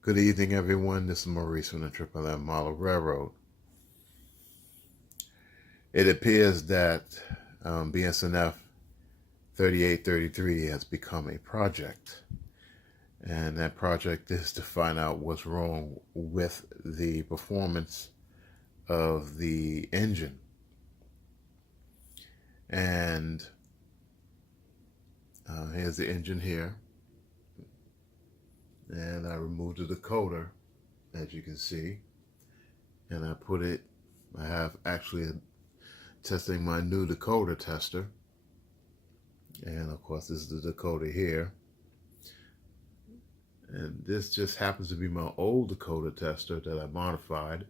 Good evening, everyone. This is Maurice from the Triple M Model Railroad. It appears that BNSF 3833 has become a project, and that project is to find out what's wrong with the performance of the engine. And here's the engine here, and I removed the decoder, as you can see, and I have actually testing my new decoder tester, and of course this is the decoder here, and this just happens to be my old decoder tester that I modified,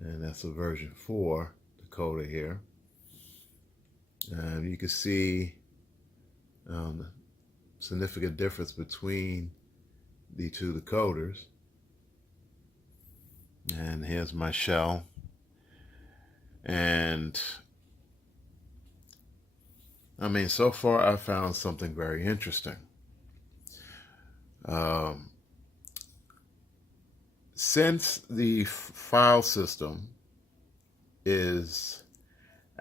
and that's a version 4 decoder here. You can see significant difference between the two decoders. And here's my shell, and I mean, so far I found something very interesting. Since the file system is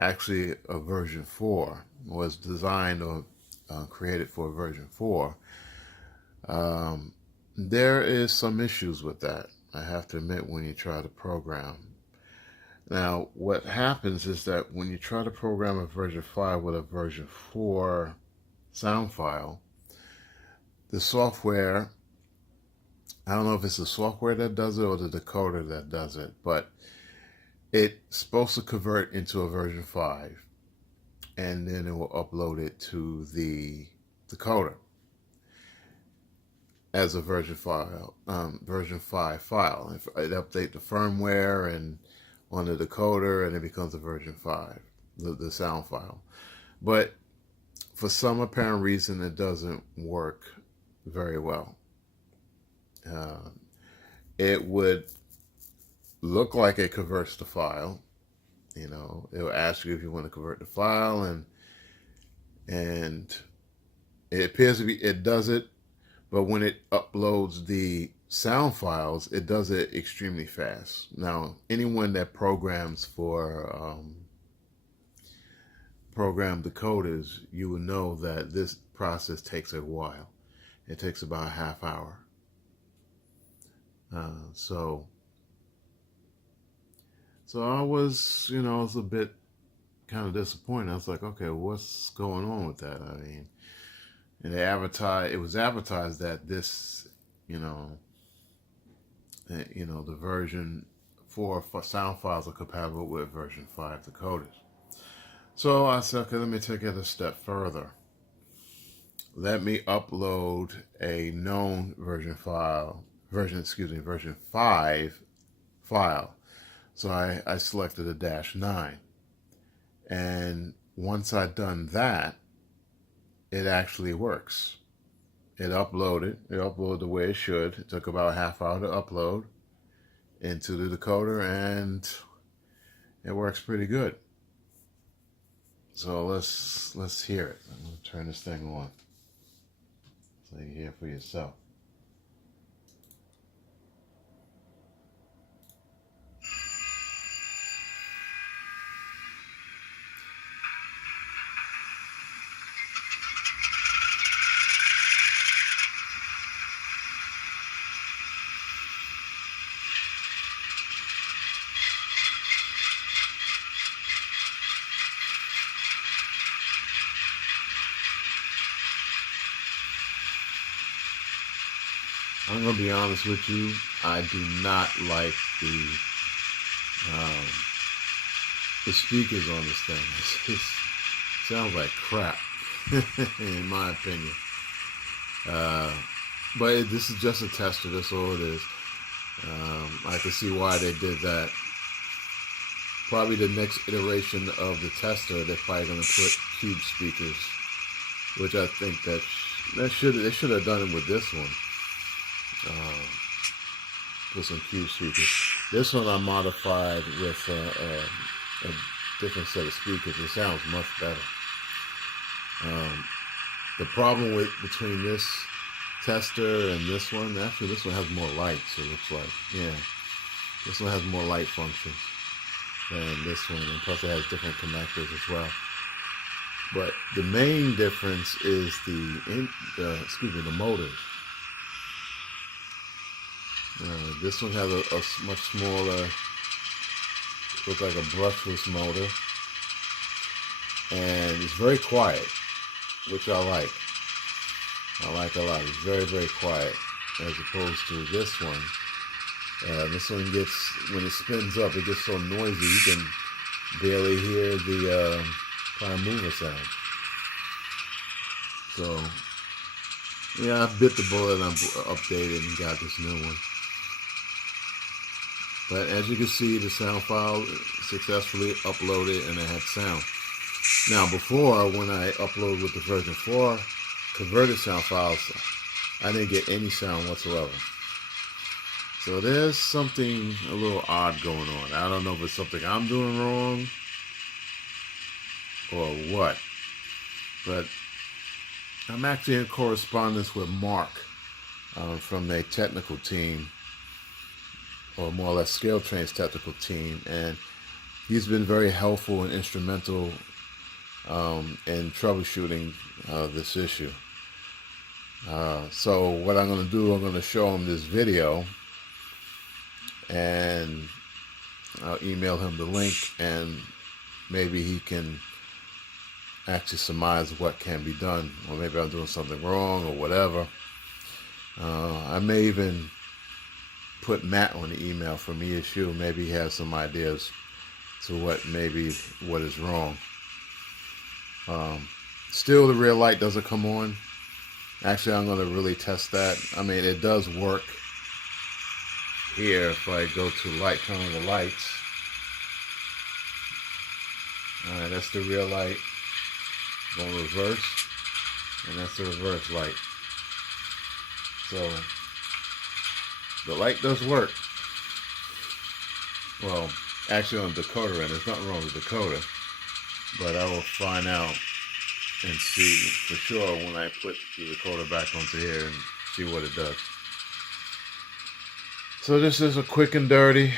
actually a version 4, was designed or created for version 4, there is some issues with that, I have to admit, when you try to program. Now, what happens is that when you try to program a version 5 with a version 4 sound file, the software, I don't know if it's the software that does it or the decoder that does it, but it's supposed to convert into a version 5, and then it will upload it to the decoder as a version 5 file. It updates the firmware and on the decoder, and it becomes a version 5, the sound file. But for some apparent reason, it doesn't work very well. It would look like it converts the file. You know, it will ask you if you want to convert the file, and it appears to be, it does it, but when it uploads the sound files, it does it extremely fast. Now, anyone that programs for program decoders, you will know that this process takes a while. It takes about a half hour. So I was, I was a bit kind of disappointed. I was like, okay, what's going on with that? I mean, and it was advertised that this, the version 4 sound files are compatible with version 5 decoders. So I said, okay, let me take it a step further. Let me upload a known version 5 file. So I selected a -9. And once I'd done that, it actually works. It uploaded the way it should. It took about a half hour to upload into the decoder, and it works pretty good. So let's hear it. I'm going to turn this thing on so you hear for yourself. I'm going to be honest with you, I do not like the speakers on this thing. It just sounds like crap, in my opinion. But this is just a tester, that's all it is. I can see why they did that. Probably the next iteration of the tester, they're probably going to put cube speakers, which I think that they should have done it with this one. With some cube speakers. This one I modified with a different set of speakers. It sounds much better. The problem between this tester and this one. Actually, this one has more lights, it looks like. Yeah, this one has more light functions than this one, and plus it has different connectors as well. But the main difference is the motors. This one has a much smaller, looks like a brushless motor, and it's very quiet, which I like. I like a lot. It's very, very quiet as opposed to this one. This one gets, when it spins up, it gets so noisy you can barely hear the prime mover sound. So, yeah, I bit the bullet and I updated and got this new one. But as you can see, the sound file successfully uploaded and it had sound. Now before, when I uploaded with the version 4 converted sound files, I didn't get any sound whatsoever. So there's something a little odd going on. I don't know if it's something I'm doing wrong or what. But I'm actually in correspondence with Mark from a technical team, or more or less ScaleTrains technical team, and he's been very helpful and instrumental in troubleshooting this issue. So what I'm going to do, I'm going to show him this video, and I'll email him the link, and maybe he can actually surmise what can be done, or maybe I'm doing something wrong or whatever. I may even put Matt on the email from ESU. Maybe he has some ideas to what is wrong. Still, the rear light doesn't come on. Actually, I'm going to really test that. I mean, it does work here if I go to light, turn on the lights. Alright, that's the rear light. Going reverse, and that's the reverse light. So the light does work. Well, actually on the decoder end, there's nothing wrong with the decoder, but I will find out and see for sure when I put the decoder back onto here and see what it does. So this is a quick and dirty,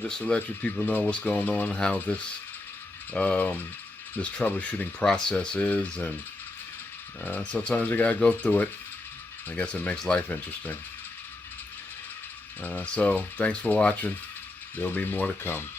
just to let you people know what's going on, how this this troubleshooting process is, and sometimes you gotta go through it. I guess it makes life interesting. So thanks for watching. There'll be more to come.